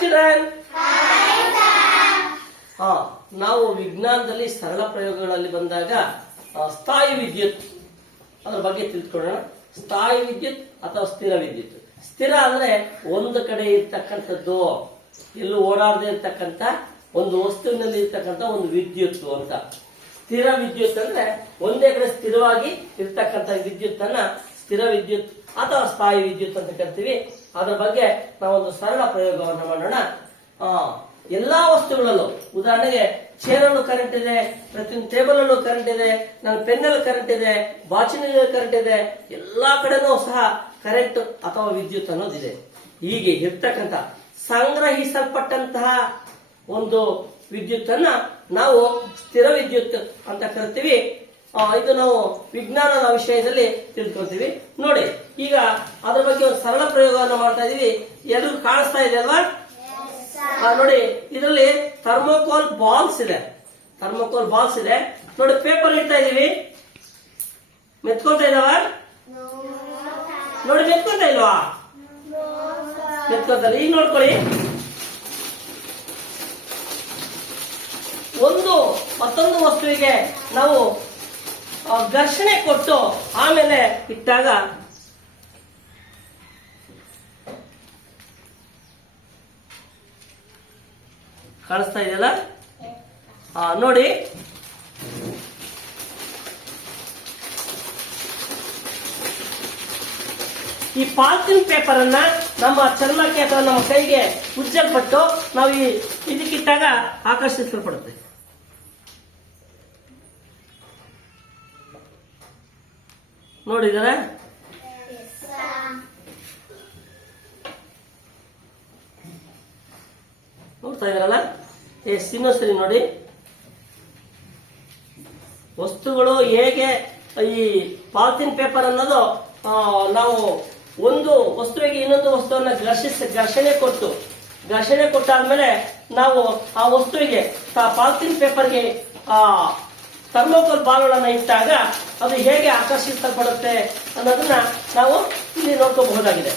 Children ಹಾ ನಾವು ವಿಜ್ಞಾನದಲ್ಲಿ ಸರಳ ಪ್ರಯೋಗಗಳಲ್ಲಿ ಬಂದಾಗ ಸ್ಥಾಯಿ ವಿದ್ಯುತ್ ಅದ್ರ ಬಗ್ಗೆ ತಿಳ್ಕೊಳ್ಳೋಣ. ಸ್ಥಾಯಿ ವಿದ್ಯುತ್ ಅಥವಾ ಸ್ಥಿರ ವಿದ್ಯುತ್? ಸ್ಥಿರ ಅಂದ್ರೆ ಒಂದು ಕಡೆ ಇರ್ತಕ್ಕಂಥದ್ದು ಎಲ್ಲೂ ಓಡಾಡದೆ ಇರ್ತಕ್ಕಂಥ ಒಂದು ವಸ್ತುವಿನಲ್ಲಿ ಇರ್ತಕ್ಕಂಥ ಒಂದು ವಿದ್ಯುತ್ ಅಂತ. ಸ್ಥಿರ ವಿದ್ಯುತ್ ಅಂದ್ರೆ ಒಂದೇ ಕಡೆ ಸ್ಥಿರವಾಗಿ ಇರ್ತಕ್ಕಂಥ ವಿದ್ಯುತ್ ಅನ್ನ ಸ್ಥಿರ ವಿದ್ಯುತ್ ಅಥವಾ ಸ್ಥಾಯಿ ವಿದ್ಯುತ್ ಅಂತ ಕರಿತೀವಿ. ಅದ್ರ ಬಗ್ಗೆ ನಾವೊಂದು ಸರಳ ಪ್ರಯೋಗವನ್ನು ಮಾಡೋಣ. ಎಲ್ಲಾ ವಸ್ತುಗಳಲ್ಲೂ, ಉದಾಹರಣೆಗೆ ಚೇರಲ್ಲೂ ಕರೆಂಟ್ ಇದೆ, ಪ್ರತಿಯೊಂದು ಟೇಬಲ್ ಅಲ್ಲೂ ಕರೆಂಟ್ ಇದೆ ನನ್ನ ಪೆನ್ನಲ್ಲಿ ಕರೆಂಟ್ ಇದೆ ಬಾಚಿನಲ್ಲಿ ಕರೆಂಟ್ ಇದೆ, ಎಲ್ಲಾ ಕಡೆನೂ ಸಹ ಕರೆಂಟ್ ಅಥವಾ ವಿದ್ಯುತ್ ಅನ್ನೋದಿದೆ. ಹೀಗೆ ಇರ್ತಕ್ಕಂಥ ಸಂಗ್ರಹಿಸಲ್ಪಟ್ಟಂತಹ ಒಂದು ವಿದ್ಯುತ್ ಅನ್ನ ನಾವು ಸ್ಥಿರ ವಿದ್ಯುತ್ ಅಂತ ಕರಿತೀವಿ. ಇದು ನಾವು ವಿಜ್ಞಾನದ ವಿಷಯದಲ್ಲಿ ತಿಳ್ಕೊಳ್ತೀವಿ. ನೋಡಿ, ಈಗ ಅದ್ರ ಬಗ್ಗೆ ಒಂದು ಸರಳ ಪ್ರಯೋಗವನ್ನು ಮಾಡ್ತಾ ಇದೀವಿ. ಎಲ್ರಿಗೂ ಕಾಣಿಸ್ತಾ ಇದೆ ಅಲ್ವಾ? ನೋಡಿ, ಇದರಲ್ಲಿ ಥರ್ಮೋಕೋಲ್ ಬಾಲ್ಸ್ ಇದೆ. ಥರ್ಮೋಕೋಲ್ ಬಾಲ್ಸ್ ಇದೆ. ನೋಡಿ ಪೇಪರ್ ಇಡ್ತಾ ಇದೀವಿ. ಮೆತ್ಕೊಳ್ತಾ ಇದಾವ? ನೋಡಿ, ಮೆತ್ಕೊಳ್ತಾ ಇಲ್ವಾ? ಮೆತ್ಕೊಳ್ತಾರೆ ಈಗ ನೋಡ್ಕೊಳ್ಳಿ. ಒಂದು ಮತ್ತೊಂದು ವಸ್ತುವಿಗೆ ನಾವು ಘರ್ಷಣೆ ಕೊಟ್ಟು ಆಮೇಲೆ ಇಟ್ಟಾಗ ಕಾಣಿಸ್ತಾ ಇದೆಯಲ್ಲ? ನೋಡಿ. ಈ ಪಾಲ್ತಿನ್ ಪೇಪರ್ ಅನ್ನ ನಮ್ಮ ಚರ್ಮಕ್ಕೆ ಅಥವಾ ನಮ್ಮ ಕೈಗೆ ಉಜ್ಜಲ್ಪಟ್ಟು ನಾವು ಈ ಇದಕ್ಕಿಟ್ಟಾಗ ಆಕರ್ಷಿಸಲ್ಪಡುತ್ತೆ. ನೋಡಿದಾರೆ? ನೋಡ್ತಾ ಇದಾರಲ್ಲ ಎಸ್ ಇನ್ನೊಂದ್ಸರಿ ನೋಡಿ. ವಸ್ತುಗಳು ಹೇಗೆ ಈ ಪಾಲಿಥಿನ್ ಪೇಪರ್ ಅನ್ನೋದು ನಾವು ಒಂದು ವಸ್ತುವಿಗೆ ಇನ್ನೊಂದು ವಸ್ತುವನ್ನ ಘರ್ಷಿಸ ಘರ್ಷಣೆ ಕೊಟ್ಟು ಘರ್ಷಣೆ ಕೊಟ್ಟಾದ್ಮೇಲೆ ನಾವು ಆ ವಸ್ತುವಿಗೆ ಪಾಲಿಥಿನ್ ಪೇಪರ್ಗೆ, ಆ ಥರ್ಮೋಕೋಲ್ ಬಾಲ್ಗಳನ್ನ ಇಟ್ಟಾಗ ಅದು ಹೇಗೆ ಆಕರ್ಷಿಸಲ್ಪಡುತ್ತೆ ಅನ್ನೋದನ್ನ ನಾವು ಇಲ್ಲಿ ನೋಡ್ಕೋಬಹುದಾಗಿದೆ.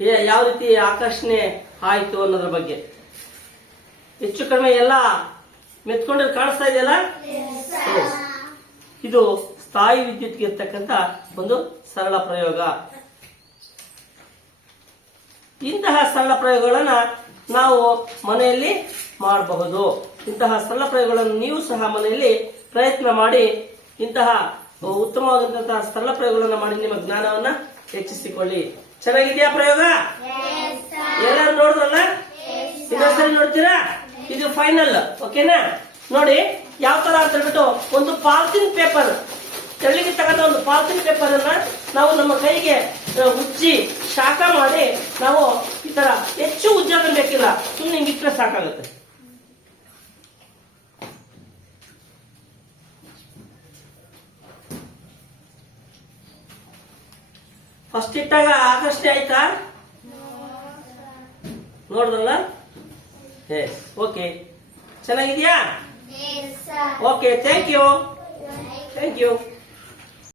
ಏ- ಯಾವ ರೀತಿ ಆಕರ್ಷಣೆ ಆಯಿತು ಅನ್ನೋದ್ರ ಬಗ್ಗೆ? ಹೆಚ್ಚು ಕಡಿಮೆ ಎಲ್ಲ ಮೆತ್ಕೊಂಡ್ರೆ ಕಾಣಿಸ್ತಾ ಇದೆಯಲ್ಲ? ಇದು ಸ್ಥಾಯಿ ವಿದ್ಯುತ್ಗೆ ಇರ್ತಕ್ಕಂಥ ಒಂದು ಸರಳ ಪ್ರಯೋಗ. ಇಂತಹ ಸರಳ ಪ್ರಯೋಗಗಳನ್ನ ನಾವು ಮನೆಯಲ್ಲಿ ಮಾಡಬಹುದು. ಇಂತಹ ಸರಳ ಪ್ರಯೋಗಗಳನ್ನು ನೀವು ಸಹ ಮನೆಯಲ್ಲಿ ಪ್ರಯತ್ನ ಮಾಡಿ, ಇಂತಹ ಉತ್ತಮವಾದಂತಹ ಸರಳ ಪ್ರಯೋಗಗಳನ್ನು ಮಾಡಿ ನಿಮ್ಮ ಜ್ಞಾನವನ್ನ ಹೆಚ್ಚಿಸಿಕೊಳ್ಳಿ. ಚೆನ್ನಾಗಿದೆಯಾ ಪ್ರಯೋಗ? ಎಲ್ಲರೂ ನೋಡಿದ್ರಲ್ಲ? ಇನ್ನೊಂದ್ಸರಿ ನೋಡ್ತೀರಾ? ಇದು ಫೈನಲ್ ಓಕೆನಾ ನೋಡಿ ಯಾವ ತರ ಅಂತ ಹೇಳ್ಬಿಟ್ಟು ಒಂದು ಪಾಲ್ತಿನ್ ಪೇಪರ್ ತೆಳ್ಳಿಗೆ ತಗೊಂಡ ಒಂದು ಪಾಲ್ತಿನ್ ಪೇಪರ್ ಅನ್ನ ನಾವು ನಮ್ಮ ಕೈಗೆ ಉಜ್ಜಿ ಶಾಖ ಮಾಡಿ ನಾವು ಈ ತರ ಹೆಚ್ಚು ಉಜ್ಜೋದು ಬೇಕಿಲ್ಲ ಸುಮ್ಮನೆ ಹಿಂಗಿಟ್ರೆ ಸಾಕಾಗುತ್ತೆ. ಫಸ್ಟ್ ಇಟ್ಟಾಗ ಆಗಷ್ಟೇ ಆಯ್ತಾ? ನೋಡ್ದಲ್ಲ? ಹೇ ಓಕೆ ಚೆನ್ನಾಗಿದ್ಯಾ? Okay thank you thank you